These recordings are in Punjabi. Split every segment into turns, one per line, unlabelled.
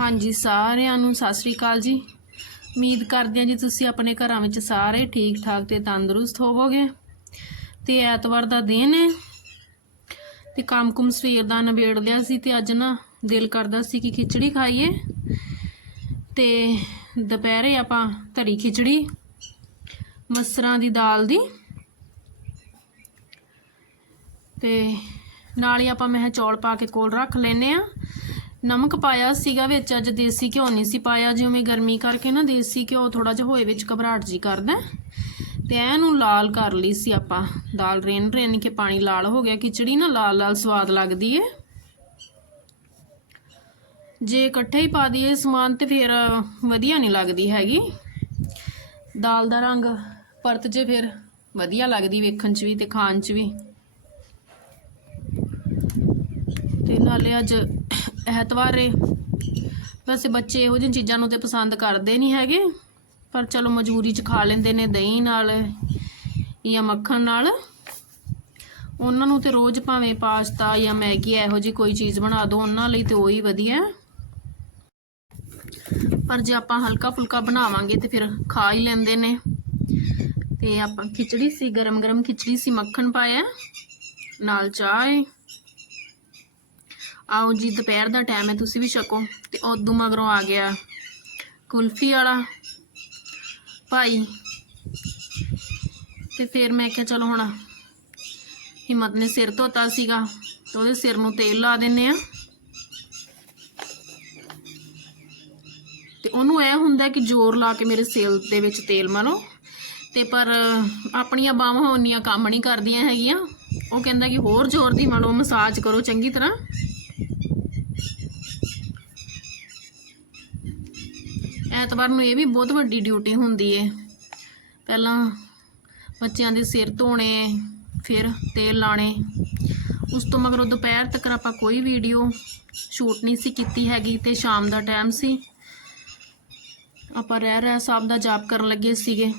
ਹਾਂਜੀ, ਸਾਰਿਆਂ ਨੂੰ ਸਤਿ ਸ੍ਰੀ ਅਕਾਲ ਜੀ। ਉਮੀਦ ਕਰਦੇ ਹਾਂ ਜੀ ਤੁਸੀਂ ਆਪਣੇ ਘਰਾਂ ਵਿੱਚ ਸਾਰੇ ਠੀਕ ਠਾਕ ਤੇ ਤੰਦਰੁਸਤ ਹੋਵੋਗੇ। ਤੇ ਐਤਵਾਰ ਦਾ ਦਿਨ ਹੈ ਤੇ ਕੰਮ ਕੁਮ ਸਵੇਰ ਦਾ ਨਿਬੇੜ ਲਿਆ ਸੀ ਤੇ ਅੱਜ ਨਾ ਦਿਲ ਕਰਦਾ ਸੀ ਕਿ ਖਿਚੜੀ ਖਾਈਏ। ਤੇ ਦੁਪਹਿਰੇ ਆਪਾਂ ਧਰੀ ਖਿਚੜੀ, ਮਸਰਾਂ ਦੀ ਦਾਲ ਦੀ। ਤੇ ਨਾਲ ਹੀ ਆਪਾਂ ਮੈਂ ਚੌਲ ਪਾ ਕੇ ਕੋਲ ਰੱਖ ਲੈਨੇ ਆ ਨਮਕ ਪਾਇਆ ਸੀਗਾ ਵਿੱਚ, ਅੱਜ ਦੇਸੀ ਘਿਓ ਨਹੀਂ ਸੀ ਪਾਇਆ, ਜਿਵੇਂ ਗਰਮੀ ਕਰਕੇ ਨਾ ਦੇਸੀ ਘਿਓ ਥੋੜਾ ਜਿਹਾ ਹੋਏ ਵਿੱਚ ਘਬਰਾਹਟ ਜੀ ਕਰਦਾ। ਤੇ ਨੂੰ ਲਾਲ ਕਰ ਲਈ ਸੀ ਆਪਾਂ, ਦਾਲ ਰੇਨ ਰੇਨ ਕੇ ਪਾਣੀ ਲਾਲ ਹੋ ਗਿਆ, ਖਿਚੜੀ ਨਾ ਲਾਲ ਲਾਲ ਸਵਾਦ ਲੱਗਦੀ ਏ। ਜੇ ਇਕੱਠੇ ਹੀ ਪਾ ਦਈਏ ਸਮਾਨ ਤੇ ਫਿਰ ਵਧੀਆ ਨਹੀਂ ਲੱਗਦੀ ਹੈਗੀ। ਦਾਲ ਦਾ ਰੰਗ ਪਰਤ ਜੇ ਫਿਰ ਵਧੀਆ ਲੱਗਦੀ ਵੇਖਣ 'ਚ ਵੀ ਤੇ ਖਾਣ 'ਚ ਵੀ। ਤੇ ਨਾਲੇ ਅੱਜ ਐਤਵਾਰ ਏ। ਵੈਸੇ ਬੱਚੇ ਇਹੋ ਜਿਹੀਆਂ ਚੀਜ਼ਾਂ ਨੂੰ ਤੇ ਪਸੰਦ ਕਰਦੇ ਨਹੀਂ ਹੈਗੇ, ਪਰ ਚਲੋ ਮਜਬੂਰੀ 'ਚ ਖਾ ਲੈਂਦੇ ਨੇ ਦਹੀਂ ਨਾਲ, ਜਾਂ ਮੱਖਣ ਨਾਲ। ਉਹਨਾਂ ਨੂੰ ਤੇ ਰੋਜ਼ ਭਾਵੇਂ ਪਾਸਤਾ ਜਾਂ ਮੈਗੀ ਇਹੋ ਜਿਹੀ ਕੋਈ ਚੀਜ਼ ਬਣਾ ਦਿਓ ਉਹਨਾਂ ਲਈ ਤੇ ਉਹੀ ਵਧੀਆ। ਪਰ ਜੇ ਆਪਾਂ ਹਲਕਾ ਫੁਲਕਾ ਬਣਾਵਾਂਗੇ ਤੇ ਫਿਰ ਖਾ ਹੀ ਲੈਂਦੇ ਨੇ। ਤੇ ਆਪਾਂ ਖਿਚੜੀ ਸੀ ਗਰਮ ਗਰਮ ਖਿਚੜੀ ਸੀ, ਮੱਖਣ ਪਾਇਆ। ਨਾਲ ਚਾਹ ਆਓ ਜੀ, ਦੁਪਹਿਰ ਦਾ ਟਾਈਮ ਹੈ, ਤੁਸੀਂ ਵੀ ਛਕੋ। ਤੇ ਉਦੋਂ ਮਗਰੋਂ ਆ ਗਿਆ ਕੁਲਫੀ ਵਾਲਾ ਭਾਈ। ਤੇ ਫਿਰ ਮੈਂ ਕਿਹਾ, ਚਲੋ ਹੁਣ ਹਿੰਮਤ ਨੇ ਸਿਰ ਧੋਤਾ ਸੀਗਾ, ਤੇ ਉਹਦੇ ਸਿਰ ਨੂੰ ਤੇਲ ਲਾ ਦਿੰਨੇ ਆ ਤੇ ਉਹਨੂੰ ਇਹ ਹੁੰਦਾ ਕਿ ਜ਼ੋਰ ਲਾ ਕੇ ਮੇਰੇ ਸਿਰ ਦੇ ਵਿੱਚ ਤੇਲ ਮਲੋ ਤੇ ਪਰ ਆਪਣੀਆਂ ਬਾਹਾਂ ਉਨੀਆਂ ਕੰਮ ਨਹੀਂ ਕਰਦੀਆਂ ਹੈਗੀਆਂ। ਉਹ ਕਹਿੰਦਾ ਕਿ ਹੋਰ ਜ਼ੋਰ ਦੀ ਮਲੋ ਮਸਾਜ ਕਰੋ ਚੰਗੀ ਤਰ੍ਹਾਂ। ਐਤਵਾਰ ਨੂੰ ਇਹ ਵੀ ਬਹੁਤ ਵੱਡੀ ਡਿਊਟੀ ਹੁੰਦੀ ਏ। ਪਹਿਲਾਂ ਬੱਚਿਆਂ ਦੇ ਸਿਰ ਧੋਣੇ, ਫਿਰ ਤੇਲ ਲਾਣੇ। ਉਸ ਤੋਂ ਮਗਰੋਂ ਦੁਪਹਿਰ ਤੱਕ ਆਪਾਂ ਕੋਈ ਵੀਡੀਓ ਸ਼ੂਟ ਨਹੀਂ ਸੀ ਕੀਤੀ ਹੈਗੀ ਤੇ ਸ਼ਾਮ ਦਾ ਟਾਈਮ ਸੀ। ਆਪਾਂ ਰਹਿ ਰਹਿ ਸਾਹਿਬ ਦਾ ਜਾਪ ਕਰਨ ਲੱਗੇ ਸੀਗੇ।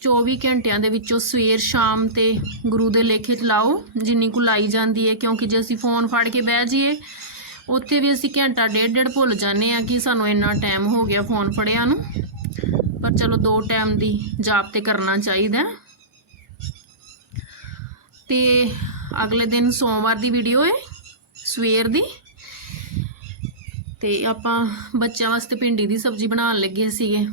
24 ਘੰਟਿਆਂ ਦੇ ਵਿੱਚੋਂ ਸਵੇਰ, ਸ਼ਾਮ ਤੇ ਗੁਰੂ ਦੇ ਲੇਖੇ ਚ ਲਾਓ, ਜਿੰਨੀ ਕੁ ਲਾਈ ਜਾਂਦੀ ਹੈ ਕਿਉਂਕਿ ਜੇ ਅਸੀਂ ਫੋਨ ਫੜ ਕੇ ਬਹਿ ਜਾਈਏ ਉੱਥੇ ਵੀ ਅਸੀਂ ਘੰਟਾ ਡੇਢ ਡੇਢ ਭੁੱਲ ਜਾਂਦੇ ਆ ਕਿ ਸਾਨੂੰ ਇੰਨਾ ਟਾਈਮ ਹੋ ਗਿਆ ਫੋਨ ਫੜਿਆ ਨੂੰ। ਪਰ ਚਲੋ ਦੋ ਟਾਈਮ ਦੀ ਜਾਪ ਤੇ ਕਰਨਾ ਚਾਹੀਦਾ ਹੈ। ਤੇ ਅਗਲੇ ਦਿਨ ਸੋਮਵਾਰ ਦੀ ਵੀਡੀਓ ਹੈ, ਸਵੇਰ ਦੀ। ਤੇ ਆਪਾਂ ਬੱਚਿਆਂ ਵਾਸਤੇ ਭਿੰਡੀ ਦੀ ਸਬਜ਼ੀ ਬਣਾਉਣ ਲੱਗੇ ਸੀਗੇ।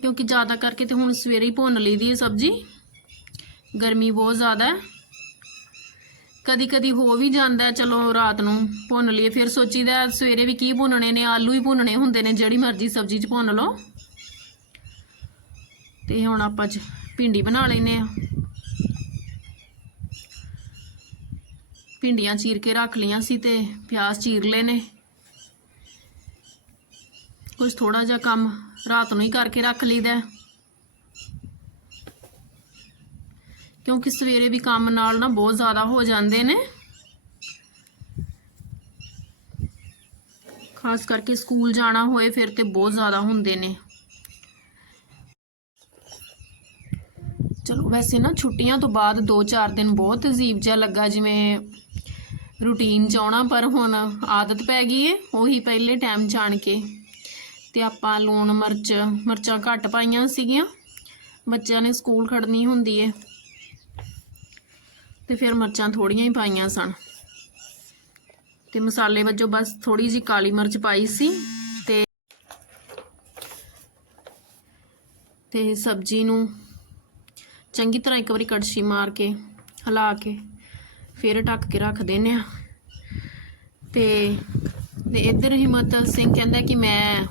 ਕਿਉਂਕਿ ਜ਼ਿਆਦਾ ਕਰਕੇ ਤੇ ਹੁਣ ਸਵੇਰੇ ਹੀ ਭੁੰਨ ਲਈਦੀ ਹੈ ਸਬਜ਼ੀ। ਗਰਮੀ ਬਹੁਤ ਜ਼ਿਆਦਾ ਹੈ। ਕਦੀ ਕਦੀ ਹੋ ਵੀ ਜਾਂਦਾ ਹੈ, ਚਲੋ ਰਾਤ ਨੂੰ ਭੁੰਨ ਲਈਏ। ਫਿਰ ਸੋਚੀਦਾ ਹੈ, ਸਵੇਰੇ ਵੀ ਕੀ ਭੁੰਨਣੇ ਨੇ ਆਲੂ ਹੀ ਭੁੰਨਣੇ ਹੁੰਦੇ ਨੇ ਜਿਹੜੀ ਮਰਜ਼ੀ ਸਬਜ਼ੀ 'ਚ ਭੁੰਨ ਲਓ। ਤੇ ਹੁਣ ਆਪਾਂ 'ਚ ਭਿੰਡੀ ਬਣਾ ਲੈਨੇ ਆ ਭਿੰਡੀਆਂ ਚੀਰ ਕੇ ਰੱਖ ਲਈਆਂ ਸੀ ਤੇ ਪਿਆਜ਼ ਚੀਰ ਲਏ ਨੇ। ਕੁਝ ਥੋੜਾ ਜਿਹਾ ਕੰਮ ਰਾਤ ਨੂੰ ਹੀ ਕਰਕੇ ਰੱਖ ਲਈਦਾ ਹੈ। ਕਿਉਂਕਿ ਸਵੇਰੇ ਵੀ ਕੰਮ ਨਾਲ ਨਾ ਬਹੁਤ ਜ਼ਿਆਦਾ ਹੋ ਜਾਂਦੇ ਨੇ। ਖਾਸ ਕਰਕੇ ਸਕੂਲ ਜਾਣਾ ਹੋਏ ਫਿਰ ਤੇ ਬਹੁਤ ਜ਼ਿਆਦਾ ਹੁੰਦੇ ਨੇ। ਚਲੋ ਵੈਸੇ ਨਾ ਛੁੱਟੀਆਂ ਤੋਂ ਬਾਅਦ 2-4 ਦਿਨ ਬਹੁਤ ਅਜੀਬ ਜਿਹਾ ਲੱਗਾ ਜਿਵੇਂ ਰੂਟੀਨ ਚ ਆਉਣਾ, ਪਰ ਹੁਣ ਆਦਤ ਪੈ ਗਈ ਏ, ਉਹੀ ਪਹਿਲੇ ਟਾਈਮ ਜਾਣ ਕੇ। ਤੇ ਆਪਾਂ ਲੂਣ ਮਿਰਚ, ਮਿਰਚਾਂ ਘੱਟ ਪਾਈਆਂ ਸੀਗੀਆਂ। ਬੱਚਿਆਂ ਨੇ ਸਕੂਲ ਖੜਨੀ ਹੁੰਦੀ ਏ। ਤੇ ਫਿਰ ਮਿਰਚਾਂ ਥੋੜੀਆਂ ਹੀ ਪਾਈਆਂ ਸਨ। ਤੇ ਮਸਾਲੇ ਵਜੋਂ ਬਸ ਥੋੜੀ ਜੀ ਕਾਲੀ ਮਿਰਚ ਪਾਈ ਸੀ ਤੇ ਤੇ ਸਬਜ਼ੀ ਨੂੰ ਚੰਗੀ ਤਰ੍ਹਾਂ ਇੱਕ ਵਾਰੀ ਕੜਛੀ ਮਾਰ ਕੇ, ਹਿਲਾ ਕੇ ਫਿਰ ਢੱਕ ਕੇ ਰੱਖ ਦਿੰਨੇ ਆ ਤੇ ਤੇ ਇੱਧਰ ਹਿੰਮਤ ਸਿੰਘ ਕਹਿੰਦਾ ਕਿ ਮੈਂ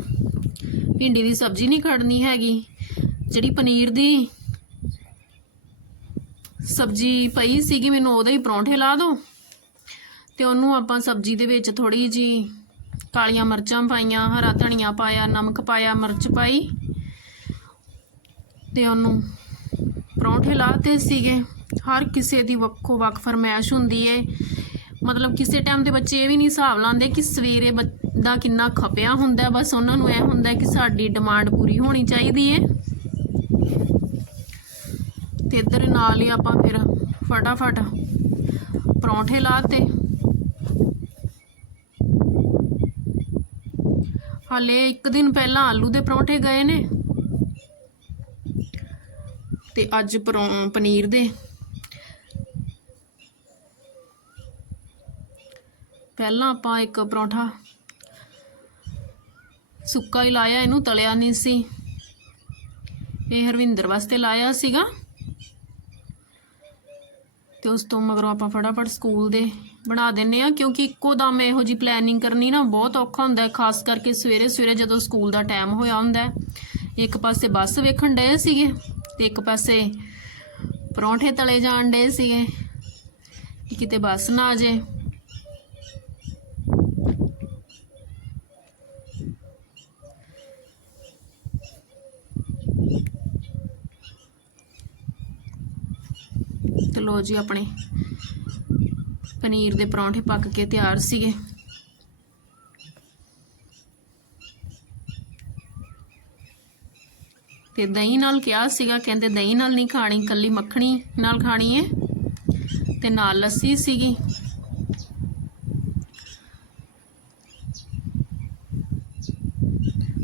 ਭਿੰਡੀ ਦੀ ਸਬਜ਼ੀ ਨਹੀਂ ਖੜਨੀ ਹੈਗੀ, ਜਿਹੜੀ ਪਨੀਰ ਦੀ ਸਬਜ਼ੀ ਪਈ ਸੀਗੀ ਮੈਨੂੰ ਉਹਦੇ ਹੀ ਪਰੌਂਠੇ ਲਾ ਦਿਓ। ਤੇ ਉਹਨੂੰ ਆਪਾਂ ਸਬਜ਼ੀ ਦੇ ਵਿੱਚ ਥੋੜੀ ਜੀ ਕਾਲੀਆਂ ਮਿਰਚਾਂ ਪਾਈਆਂ, ਹਰਾ ਧਨੀਆ ਪਾਇਆ, ਨਮਕ ਪਾਇਆ, ਮਿਰਚ ਪਾਈ। ਤੇ ਉਹਨੂੰ ਪਰੌਂਠੇ ਲਾਤੇ ਸੀਗੇ। ਹਰ ਕਿਸੇ ਦੀ ਵੱਖੋ ਵੱਖ ਫਰਮਾਇਸ਼ ਹੁੰਦੀ ਏ। ਮਤਲਬ ਕਿਸੇ ਟਾਈਮ ਤੇ ਬੱਚੇ ਇਹ ਵੀ ਨਹੀਂ ਹਿਸਾਬ ਲਾਉਂਦੇ ਕਿ ਸਵੇਰੇ ਦਾ ਕਿੰਨਾ ਖਪਿਆ ਹੁੰਦਾ, ਬਸ ਉਹਨਾਂ ਨੂੰ ਇਹ ਹੁੰਦਾ ਕਿ ਸਾਡੀ ਡਿਮਾਂਡ ਪੂਰੀ ਹੋਣੀ ਚਾਹੀਦੀ ਏ। ਤੇ ਇਧਰ ਨਾਲ ਹੀ ਆਪਾਂ ਫਿਰ ਫਟਾਫਟ ਪਰੌਂਠੇ ਲਾਤੇ। ਹਲੇ ਇੱਕ ਦਿਨ ਪਹਿਲਾਂ ਆਲੂ ਦੇ ਪਰੌਂਠੇ ਗਏ ਨੇ। ਤੇ ਅੱਜ ਪਨੀਰ ਦੇ। ਪਹਿਲਾਂ ਆਪਾਂ ਇੱਕ ਪਰੌਂਠਾ ਸੁੱਕਾ ਹੀ ਲਾਇਆ, ਇਹਨੂੰ ਤਲਿਆ ਨਹੀਂ ਸੀ। ਇਹ ਹਰਵਿੰਦਰ ਵਾਸਤੇ ਲਾਇਆ ਸੀਗਾ। ਤੇ ਉਸ ਤੋਂ ਮਗਰੋਂ ਆਪਾਂ ਫਟਾਫਟ ਸਕੂਲ ਦੇ ਬਣਾ ਦਿੰਨੇ ਆ ਕਿਉਂਕਿ ਇੱਕੋ ਦਮ ਇਹੋ ਜੀ ਪਲੈਨਿੰਗ ਕਰਨੀ ਨਾ ਬਹੁਤ ਔਖਾ ਹੁੰਦਾ ਹੈ, ਖਾਸ ਕਰਕੇ ਸਵੇਰੇ ਸਵੇਰੇ ਜਦੋਂ ਸਕੂਲ ਦਾ ਟਾਈਮ ਹੋਇਆ ਹੁੰਦਾ ਹੈ। ਇੱਕ ਪਾਸੇ ਬੱਸ ਵੇਖਣ ਡਏ ਸੀਗੇ ਤੇ ਇੱਕ ਪਾਸੇ ਪਰੌਂਠੇ ਤਲੇ ਜਾਣ ਡਏ ਸੀਗੇ। ਕਿਤੇ ਬੱਸ ਨਾ ਆ ਜੇ ਤੇ ਲੋ ਜੀ ਆਪਣੇ ਪਨੀਰ ਦੇ ਪਰੌਂਠੇ ਪੱਕ ਕੇ ਤਿਆਰ ਸੀਗੇ। ਤੇ ਦਹੀਂ ਨਾਲ ਕਿਹਾ ਸੀਗਾ, ਕਹਿੰਦੇ ਦਹੀਂ ਨਾਲ ਨਹੀਂ ਖਾਣੀ ਕੱਲੀ ਮੱਖਣੀ ਨਾਲ ਖਾਣੀ ਹੈ ਤੇ ਨਾਲ ਲੱਸੀ ਸੀਗੀ।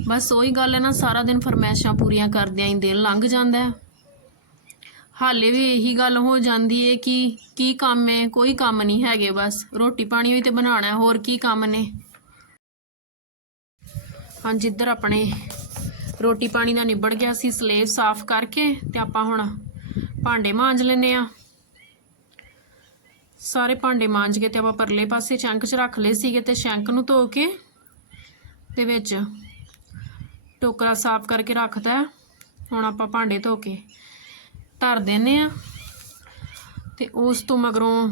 ਬਸ ਉਹੀ ਗੱਲ ਹੈ ਨਾ, ਸਾਰਾ ਦਿਨ ਫਰਮੈਸ਼ਾਂ ਪੂਰੀਆਂ ਕਰਦਿਆਂ ਹੀ ਦਿਨ ਲੰਘ ਜਾਂਦਾ ਹੈ। ਹਾਲੇ ਵੀ ਇਹੀ ਗੱਲ ਹੋ ਜਾਂਦੀ ਹੈ ਕਿ ਕੀ ਕੰਮ ਹੈ ਕੋਈ ਕੰਮ ਨਹੀਂ ਹੈਗੇ ਬਸ। ਰੋਟੀ ਪਾਣੀ ਵੀ ਤੇ ਬਣਾਉਣਾ, ਹੋਰ ਕੀ ਕੰਮ ਨੇ? ਹਾਂਜੀ ਇੱਧਰ ਆਪਣੇ ਰੋਟੀ ਪਾਣੀ ਦਾ ਨਿਬੜ ਗਿਆ ਸੀ, ਸਲੇਬ ਸਾਫ਼ ਕਰਕੇ ਤੇ ਆਪਾਂ ਹੁਣ ਭਾਂਡੇ ਮਾਂਜ ਲੈਨੇ ਆ। ਸਾਰੇ ਭਾਂਡੇ ਮਾਂਜ ਕੇ ਤੇ ਆਪਾਂ ਪਰਲੇ ਪਾਸੇ ਸ਼ੈਂਕ 'ਚ ਰੱਖ ਲਏ ਸੀਗੇ ਤੇ ਸ਼ੈਂਕ ਨੂੰ ਧੋ ਕੇ ਤੇ ਵਿੱਚ ਟੋਕਰਾ ਸਾਫ਼ ਕਰਕੇ ਰੱਖਦਾ ਹੁਣ ਆਪਾਂ ਭਾਂਡੇ ਧੋ ਕੇ ਧਰ ਦਿੰਨੇ ਆ। ਤੇ ਉਸ ਤੋਂ ਮਗਰੋਂ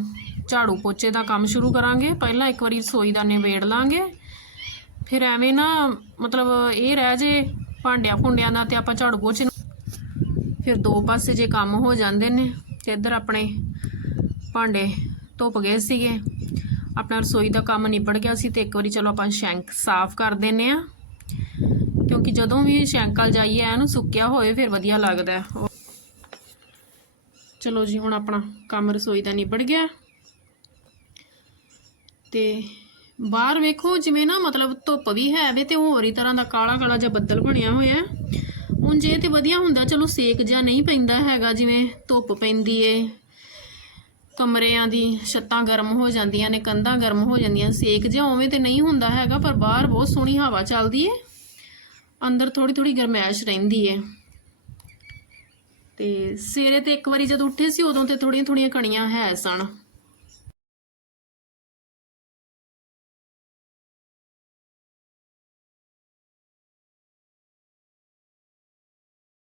ਝਾੜੂ ਪੋਚੇ ਦਾ ਕੰਮ ਸ਼ੁਰੂ ਕਰਾਂਗੇ। ਪਹਿਲਾਂ ਇੱਕ ਵਾਰੀ ਰਸੋਈ ਦਾ ਨਿਬੇੜ ਲਾਂਗੇ। ਫਿਰ ਐਵੇਂ ਨਾ ਮਤਲਬ ਇਹ ਰਹਿ ਜੇ ਭਾਂਡਿਆਂ ਭੁੰਡਿਆਂ ਦਾ ਤੇ ਆਪਾਂ ਝਾੜੂ ਪੋਚੇ ਨੂੰ ਫਿਰ ਦੋ ਪਾਸੇ ਜੇ ਕੰਮ ਹੋ ਜਾਂਦੇ ਨੇ ਤੇ ਇੱਧਰ ਆਪਣੇ ਭਾਂਡੇ ਧੁੱਪ ਗਏ ਸੀਗੇ। ਆਪਣਾ ਰਸੋਈ ਦਾ ਕੰਮ ਨਿਬੜ ਗਿਆ ਸੀ ਤੇ ਇੱਕ ਵਾਰੀ ਚਲੋ ਆਪਾਂ ਸ਼ੈਂਕ ਸਾਫ਼ ਕਰ ਦਿੰਨੇ ਆ। ਕਿਉਂਕਿ ਜਦੋਂ ਵੀ ਸ਼ੈਂਕਲ ਜਾਈਏ ਇਹਨੂੰ ਸੁੱਕਿਆ ਹੋਏ ਫਿਰ ਵਧੀਆ ਲੱਗਦਾ। ਹੈ। ਚਲੋ ਜੀ, ਹੁਣ ਆਪਣਾ ਕੰਮ ਰਸੋਈ ਦਾ ਨਿਬੜ ਗਿਆ। ਤੇ ਬਾਹਰ ਵੇਖੋ, ਜਿਵੇਂ ਨਾ ਮਤਲਬ ਧੁੱਪ ਵੀ ਹੈ ਵੇ ਤੇ ਹੋਰ ਹੀ ਤਰ੍ਹਾਂ ਦਾ ਕਾਲਾ ਕਾਲਾ ਜਿਹਾ ਬੱਦਲ ਬਣਿਆ ਹੋਇਆ। ਹੁਣ ਜੇ ਇਹ ਤੇ ਵਧੀਆ ਹੁੰਦਾ, ਚਲੋ ਸੇਕ ਜਿਹਾ ਨਹੀਂ ਪੈਂਦਾ ਹੈਗਾ, ਜਿਵੇਂ ਧੁੱਪ ਪੈਂਦੀ ਏ। ਕਮਰਿਆਂ ਦੀ ਛੱਤਾਂ ਗਰਮ ਹੋ ਜਾਂਦੀਆਂ ਨੇ, ਕੰਧਾਂ ਗਰਮ ਹੋ ਜਾਂਦੀਆਂ, ਸੇਕ ਜਿਹਾ ਉਵੇਂ ਤੇ ਨਹੀਂ ਹੁੰਦਾ ਹੈਗਾ, ਪਰ ਬਾਹਰ ਬਹੁਤ ਸੋਹਣੀ ਹਵਾ ਚੱਲਦੀ ਏ। ਅੰਦਰ ਥੋੜੀ ਥੋੜੀ ਗਰਮੈਸ਼ ਰਹਿੰਦੀ ਏ। ਤੇ ਸਵੇਰੇ ਤੇ ਇੱਕ ਵਾਰੀ ਜਦੋਂ ਉੱਠੇ ਸੀ, ਉਦੋਂ ਤੇ ਥੋੜੀਆਂ ਥੋੜੀਆਂ ਕਣੀਆਂ ਹੈ ਸਨ।